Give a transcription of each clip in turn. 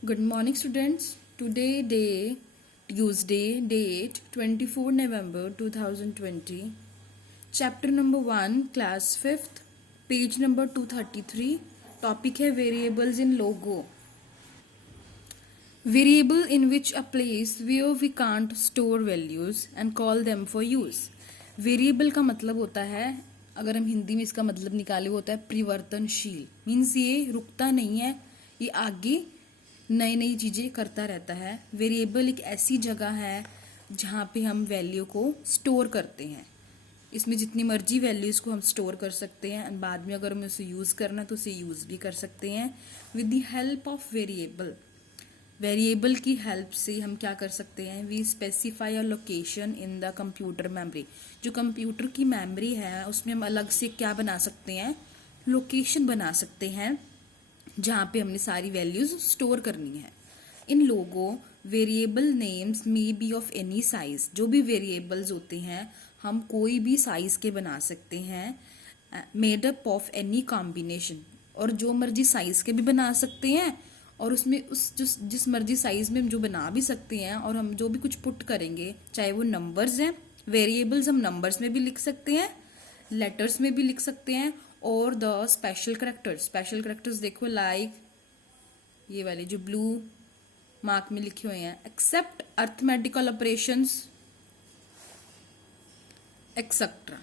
Good morning, students. Today, Tuesday, date 24 November 2020. Chapter number 1, class 5th, page number 233. Topic है variables in logo. Variable in which a place where we can't store values and call them for use. Variable का मतलब होता है, अगर हम हिंदी में इसका मतलब निकाले, होता है परिवर्तनशील. मीन्स ये रुकता नहीं है, ये आगे नई नई चीजें करता रहता है. वेरिएबल एक ऐसी जगह है जहाँ पे हम वैल्यू को स्टोर करते हैं. इसमें जितनी मर्जी वैल्यूज को हम स्टोर कर सकते हैं एंड बाद में अगर हमें उसे यूज करना है तो उसे यूज भी कर सकते हैं with the help of variable. Variable की हेल्प से हम क्या कर सकते हैं, we specify a location in the computer memory. जो कंप्यूटर की मेमोरी है उसमें हम अलग से क्या बना सकते हैं, लोकेशन बना सकते हैं जहाँ पे हमने सारी वैल्यूज स्टोर करनी है. In Logo variable names may be of any size. जो भी वेरिएबल्स होते हैं हम कोई भी साइज के बना सकते हैं, made up of any combination. और जो मर्जी साइज के भी बना सकते हैं और उसमें उस जिस मर्जी साइज में हम जो बना भी सकते हैं. और हम जो भी कुछ पुट करेंगे, चाहे वो नंबर्स हैं, वेरिएबल्स हम नंबर्स में भी लिख सकते हैं, लेटर्स में भी लिख सकते हैं, और द स्पेशल करेक्टर्स देखो, लाइक ये वाले जो ब्लू मार्क में लिखे हुए हैं, एक्सेप्ट अर्थमेटिकल ऑपरेशंस एक्सेट्रा.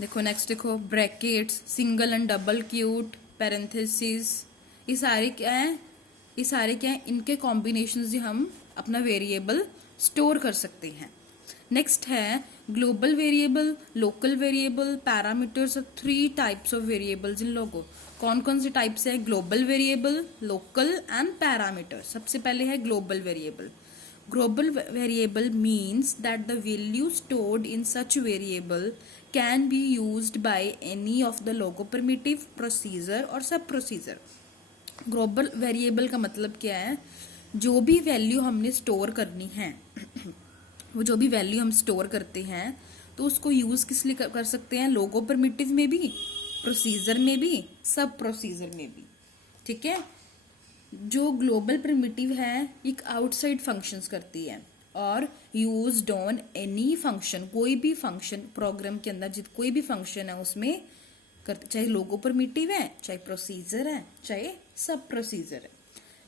देखो नेक्स्ट, देखो brackets, single and double cute, parenthesis, ये सारे क्या है, इनके कॉम्बिनेशन से हम अपना वेरिएबल स्टोर कर सकते हैं. नेक्स्ट है global variable, local variable, parameters. 3 types of variables in Logo. कौन कौन से टाइप्स है, global variable, local and parameter. सबसे पहले है global variable. Global variable means that the value stored in such variable can be used by any of the Logo primitive, procedure और sub procedure. Global variable का मतलब क्या है, जो भी वैल्यू हमने स्टोर करनी है वो जो भी वैल्यू हम स्टोर करते हैं तो उसको यूज किस लिए कर सकते हैं, लोगो प्रिमिटिव में भी, प्रोसीजर में भी, सब प्रोसीजर में भी. ठीक है. जो ग्लोबल प्रिमिटिव है एक आउटसाइड फंक्शंस करती है और यूज्ड ऑन एनी फंक्शन, कोई भी फंक्शन प्रोग्राम के अंदर कोई भी फंक्शन है उसमें करते, चाहे लोगो प्रिमिटिव है, चाहे प्रोसीजर है, चाहे सब प्रोसीजर है.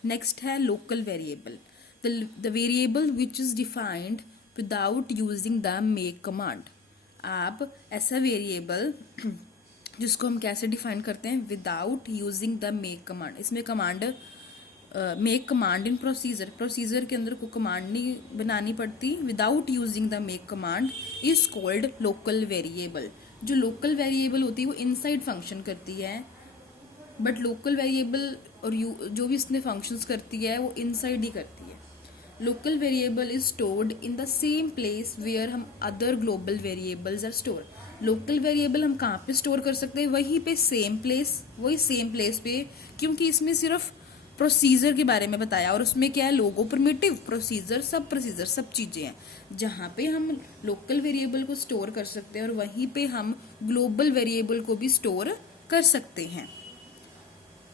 नेक्स्ट है local variable. The variable which is defined without using the make command. आप ऐसा वेरिएबल जिसको हम कैसे डिफाइन करते हैं, without using the make command. इसमें कमांड, मेक कमांड इन प्रोसीजर के अंदर को कमांड नहीं बनानी पड़ती. Without using the make command is called local variable. जो लोकल वेरिएबल होती है वो इनसाइड फंक्शन करती है, बट लोकल वेरिएबल और जो भी इसमें फंक्शंस करती है वो इनसाइड ही करती है. Local variable is stored in the same place where हम other global variables are store. Local variable हम कहाँ पे स्टोर कर सकते हैं, वहीं पे सेम प्लेस पे, क्योंकि इसमें सिर्फ प्रोसीजर के बारे में बताया और उसमें क्या है, लोगो प्रिमिटिव, प्रोसीजर सब चीजें हैं जहाँ पे हम लोकल वेरिएबल को स्टोर कर सकते हैं और वहीं पे हम ग्लोबल वेरिएबल को भी स्टोर कर सकते हैं.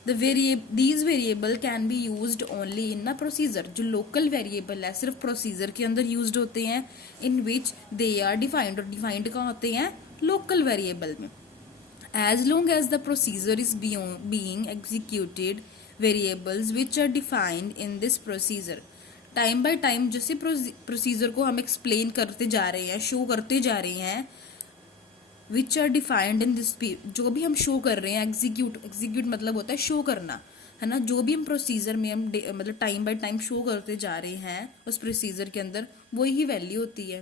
These variable can be used only in a procedure. जो local variable है सिर्फ procedure के अंदर used होते हैं, in which they are defined. और defined कहाँ होते हैं, local variable में. As long as the procedure is being executed, variables which are defined in this procedure. Time by time जैसे प्रोसीजर को हम एक्सप्लेन करते जा रहे हैं, शो करते जा रहे हैं, which are defined in this, जो भी हम शो कर रहे हैं, एग्जीक्यूट मतलब होता है शो करना, है ना. जो भी हम प्रोसीजर में हम मतलब टाइम बाय टाइम शो करते जा रहे हैं उस प्रोसीजर के अंदर, वही वैल्यू होती है.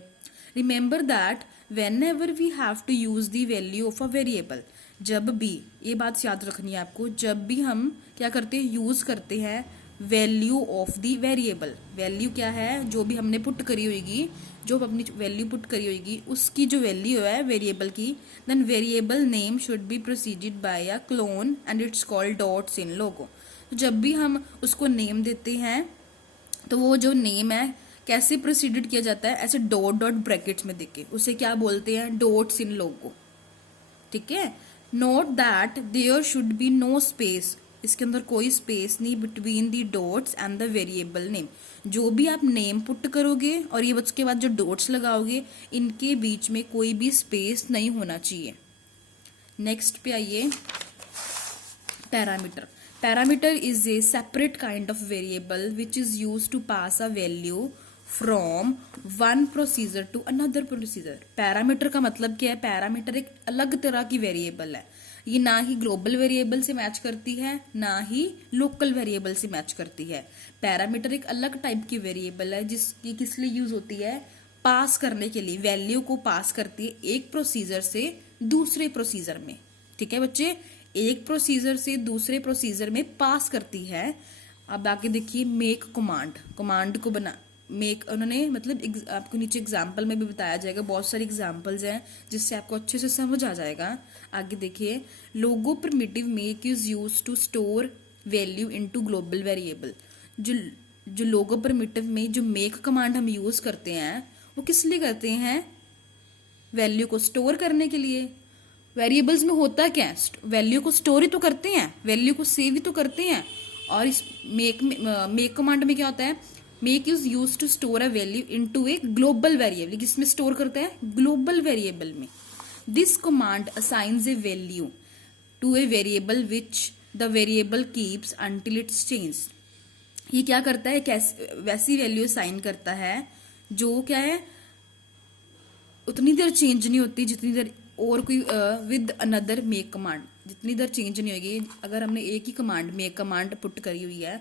Remember that whenever we have to use the value of a variable. जब भी, ये बात याद रखनी है आपको, जब भी हम क्या करते हैं, यूज करते हैं value of the variable. Value क्या है, जो भी हमने पुट करी होगी, जो अपनी वैल्यू पुट करी होगी उसकी जो वैल्यू है वेरिएबल की, then variable name should be proceeded by a colon and it's called dots in Logo. जब भी हम उसको नेम देते हैं तो वो जो नेम है कैसे प्रोसीडेड किया जाता है, ऐसे डॉट डॉट ब्रैकेट्स में देके, उसे क्या बोलते हैं, डॉट्स इन लोगो. ठीक है. Note that there should be no space इसके अंदर कोई स्पेस नहीं between the dots and the variable name. जो भी आप नेम पुट करोगे और ये उसके बाद जो डॉट्स लगाओगे, इनके बीच में कोई भी स्पेस नहीं होना चाहिए। नेक्स्ट पे आइए, parameter. Parameter is a separate kind of variable which is use to pass a value from one procedure to another procedure. Parameter का मतलब क्या है? पैरामीटर एक अलग तरह की वेरिएबल है। ये ना ही ग्लोबल वेरिएबल से मैच करती है, ना ही लोकल वेरिएबल से मैच करती है। पैरामीटर एक अलग टाइप की वेरिएबल है जिसकी किस लिए यूज होती है? पास करने के लिए, वैल्यू को पास करती है एक प्रोसीजर से दूसरे प्रोसीजर में। ठीक है बच्चे, एक प्रोसीजर से दूसरे प्रोसीजर में पास करती है। अब आगे देखिए, मेक कमांड। कमांड को बना मेक उन्होंने मतलब आपको नीचे एग्जाम्पल में भी बताया जाएगा, बहुत सारी एग्जाम्पल्स हैं जिससे आपको अच्छे से समझ आ जाएगा। आगे देखिए, Logo primitive make is use to store value into global variable. जो लोगो प्रिमिटिव में जो मेक कमांड हम यूज करते हैं वो किस लिए करते हैं? वैल्यू को स्टोर करने के लिए। वेरिएबल्स में होता क्या है? वैल्यू को स्टोर ही तो करते हैं, वैल्यू को सेव ही तो करते हैं। और इस मेक कमांड में क्या होता है? Make is use to store a value into a global variable. किसमें स्टोर करता है? ग्लोबल वेरिएबल में। This command assigns a value to a variable which the variable keeps until it's change. ये क्या करता है? वैसी वैल्यू असाइन करता है जो क्या है, उतनी देर चेंज नहीं होती जितनी देर और कोई विद अनदर मेक कमांड जितनी देर चेंज नहीं होगी। अगर हमने एक ही कमांड मेक कमांड पुट करी हुई है,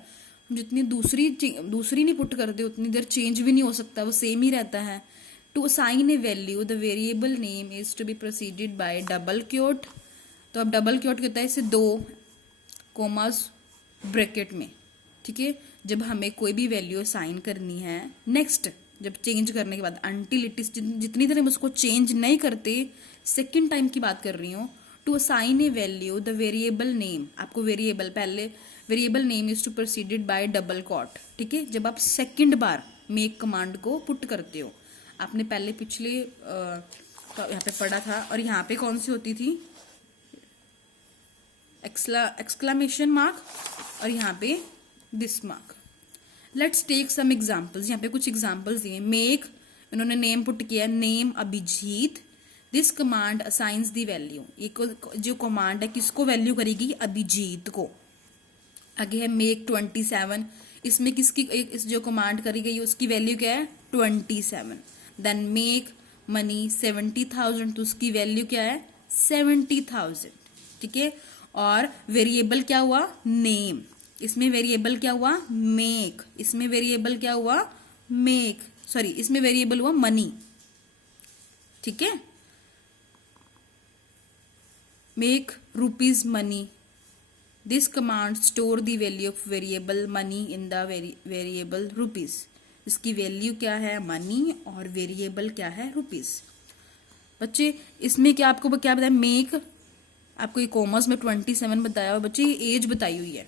हम जितनी दूसरी नहीं पुट करते उतनी देर चेंज भी नहीं हो सकता, वो सेम ही रहता है। To assign a value the variable name is to be proceeded by double quote. तो अब डबल क्योट कहता है इसे 2 कोमास ब्रैकेट में। ठीक है, जब हमें कोई भी वैल्यू असाइन करनी है, नेक्स्ट जब चेंज करने के बाद अनटिल इट इज, जितनी देर हम उसको चेंज नहीं करते, सेकेंड टाइम की बात कर रही हूँ। To assign a value the variable name, आपको वेरिएबल पहले variable name is to proceeded by double quote. ठीक है, जब आप सेकंड बार मेक कमांड को पुट करते हो, आपने पहले पिछले यहाँ पे पढ़ा था, और यहाँ पे कौन सी होती थी? एक्सक्लामेशन मार्क, और यहाँ पे this mark. Let's take some examples. यहाँ पे कुछ एग्जाम्पल्स दिए। मेक, इन्होंने नेम पुट किया, name Abhijit. This command assigns the value, जो कमांड है किसको वैल्यू करेगी? अभिजीत को। आगे है मेक 27, इसमें किसकी इस जो कमांड करी गई उसकी वैल्यू क्या है? 27। देन मेक मनी 70,000, तो उसकी वैल्यू क्या है? 70,000। ठीक है, और वेरिएबल क्या हुआ? नेम। इसमें वेरिएबल क्या हुआ? मेक। इसमें वेरिएबल क्या हुआ? मेक, सॉरी, इसमें वेरिएबल हुआ मनी। ठीक है, make rupees money. This command store the value of variable money in the variable rupees. इसकी वैल्यू क्या है? मनी, और वेरिएबल क्या है? रुपीज। बच्चे इसमें क्या आपको क्या बताया? मेक, आपको ये कॉमर्स में 27 बताया और बच्चे ये एज बताई हुई है।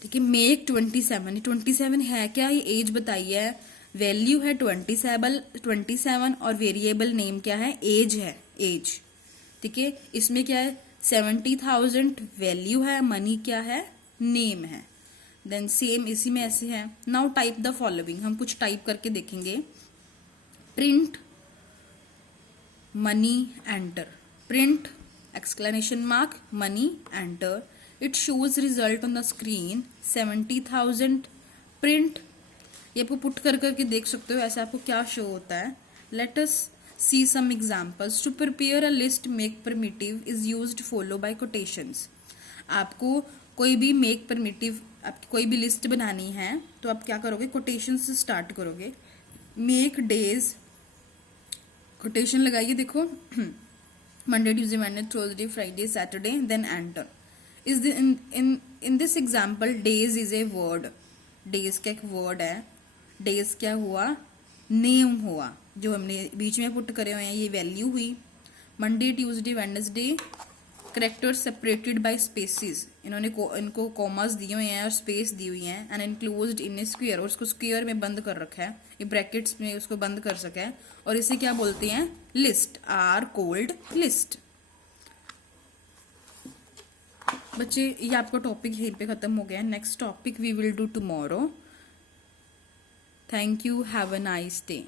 ठीक है, मेक 27 है क्या? ये एज बताई है। वैल्यू है 27 और वेरिएबल नेम क्या है? एज है, एज। ठीक है, इसमें क्या है? 70,000 वैल्यू है, मनी क्या है? नेम है। देन सेम इसी में ऐसे है। नाउ टाइप द फॉलोइंग, हम कुछ टाइप करके देखेंगे। Print money enter, print exclamation mark money enter, it shows result on the screen 70,000 print. ये आपको पुट कर करके देख सकते हो ऐसे आपको क्या शो होता है। Let us see some examples. To prepare a list, make primitive is used follow by quotations. आपको कोई भी make primitive, आपकी कोई भी लिस्ट बनानी है तो आप क्या करोगे? कोटेशन से स्टार्ट करोगे। make days, कोटेशन लगाइए, देखो Monday Tuesday Wednesday Thursday Friday Saturday, then enter. Is in this example days is a word. Days का एक वर्ड है। डेज क्या हुआ? नेम हुआ, जो हमने बीच में पुट करे हुए हैं ये वैल्यू हुई। Monday Tuesday Wednesday, character separated by spaces, इनको कॉमास दिए हुए हैं और स्पेस दी हुई है। And enclosed in a square, और उसको स्क्वायर में बंद कर रखा है, ये ब्रैकेट्स में उसको बंद कर सका है। और इसे क्या बोलते हैं? List, or called list. बच्चे ये आपका टॉपिक यहीं पे ख़त्म हो गया. Next topic we will do tomorrow. Thank you. Have a nice day.